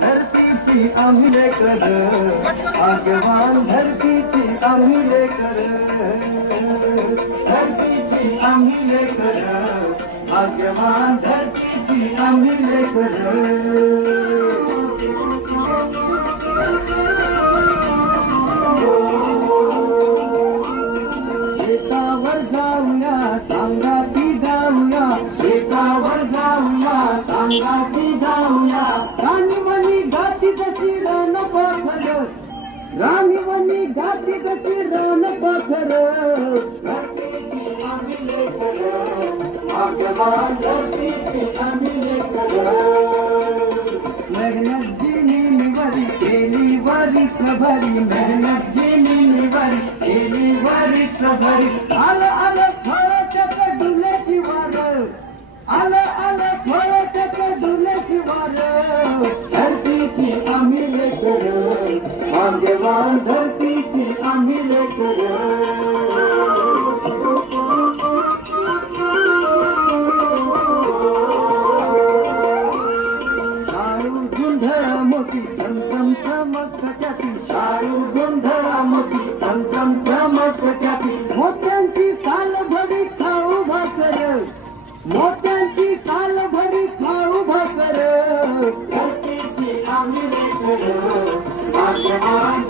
धरतीची आम्ही लेकर, भाग्यवान धरतीची आम्ही लेकर, धरतीची आम्ही लेकर, भाग्यवान धरतीची आम्ही लेकर. शेतावर जाऊया सांगाती जाऊया, शेतावर जाऊया सांगाती जाऊया, राणीवनी गाती जशी रण पाखर, राणीवनी गाती जशी रण पाखर, धरतीची आम्ही लेकर, भाग्यवान धरतीची आम्ही लेकर. मेहनत जिनीवरी केली वरीस भरी, मेहनत जिनीवरी केली वरीस भरी, आलं आलं फळ त्याचं डुल्याची वार, आलं आलं फळ त्याचं डुल्याची वार, धरतीची आम्ही लेकर, भाग्यवान धरतीची आम्ही लेकर. मोती चमचम चमक त्याची, शाळू गोंधळा मोती चमचम चमक त्याची, मोत्यांची साल भरी खाऊ भाकर, मोत्यांची साल भरी खाऊ भाकर, धरतीची आम्ही लेकर, भाग्यवान